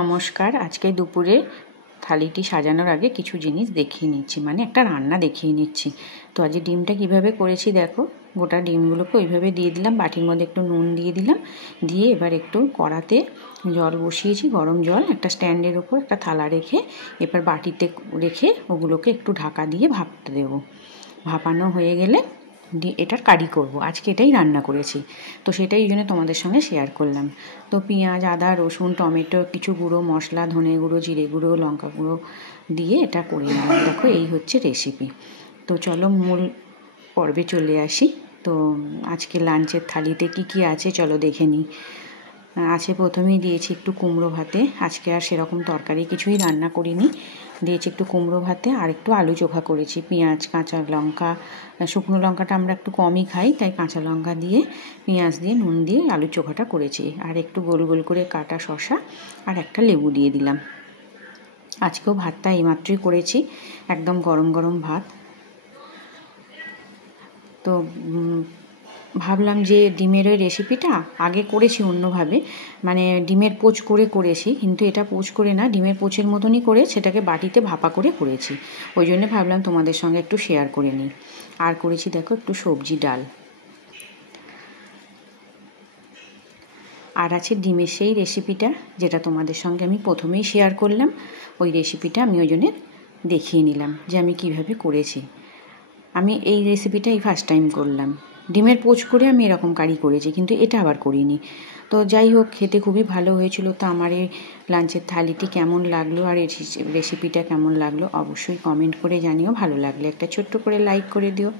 নমস্কার। আজকে দুপুরে থালিটি সাজানোর আগে কিছু জিনিস দেখিয়ে নিচ্ছি, মানে একটা রান্না দেখিয়ে নিচ্ছি। তো আজ ডিমটা কিভাবে করেছি দেখো। গোটা ডিমগুলোকে ওইভাবে দিয়ে দিলাম, বাটির মধ্যে একটু নুন দিয়ে দিলাম, দিয়ে এবার একটু কড়াতে জল বসিয়েছি, গরম জল, একটা স্ট্যান্ডের ওপর একটা থালা রেখে এবার বাটিতে রেখে ওগুলোকে একটু ঢাকা দিয়ে ভাপতে দেবো। ভাপানো হয়ে গেলে এটার কারি করব, আজকে এটাই রান্না করেছি, তো সেটাই এই জন্য তোমাদের সঙ্গে শেয়ার করলাম। তো পেঁয়াজ, আদা, রসুন, টমেটো, কিছু গুঁড়ো মশলা, ধনে গুঁড়ো, জিরে গুঁড়ো, লঙ্কা গুঁড়ো দিয়ে এটা করে নিলাম। দেখো এই হচ্ছে রেসিপি। তো চলো মূল পর্বে চলে আসি। তো আজকে লাঞ্চের থালিতে কি কি আছে চলো দেখে নিই। আছে প্রথমেই দিয়েছি একটু কুমড়ো ভাতে, আজকে আর সেরকম তরকারি কিছুই রান্না করিনি। দিয়েছি একটু কুমড়ো ভাতে আর একটু আলু চোখা করেছি, পেঁয়াজ, কাঁচা লঙ্কা, শুকনো লঙ্কাটা আমরা একটু কমই খাই তাই কাঁচা লঙ্কা দিয়ে, পেঁয়াজ দিয়ে, নুন দিয়ে আলু চোখাটা করেছি। আর একটু গোল গোল করে কাটা শসা আর একটা লেবু দিয়ে দিলাম। আজকেও ভাতটা এইমাত্রই করেছি, একদম গরম গরম ভাত। তো ভাবলাম যে ডিমের ওই রেসিপিটা আগে করেছি অন্যভাবে, মানে ডিমের পোচ করে করেছি, কিন্তু এটা পোচ করে না, ডিমের পোচের মতনই করে সেটাকে বাটিতে ভাপা করে করেছি। ওই জন্য ভাবলাম তোমাদের সঙ্গে একটু শেয়ার করে নিই। আর করেছি দেখো একটু সবজি ডাল। আর আছে ডিমের সেই রেসিপিটা যেটা তোমাদের সঙ্গে আমি প্রথমেই শেয়ার করলাম, ওই রেসিপিটা আমি ওই জন্য দেখিয়ে নিলাম যে আমি কিভাবে করেছি। আমি এই রেসিপিটাই ফার্স্ট টাইম করলাম। ডিমের পোচ করে আমি এরকম কারি করেছি, কিন্তু এটা আবার করিনি। তো যাই হোক, খেতে খুবই ভালো হয়েছিল। তো আমার এই লাঞ্চের থালিটি কেমন লাগলো আর এই রেসিপিটা কেমন লাগলো অবশ্যই কমেন্ট করে জানিও। ভালো লাগলে একটা ছোট্ট করে লাইক করে দিও।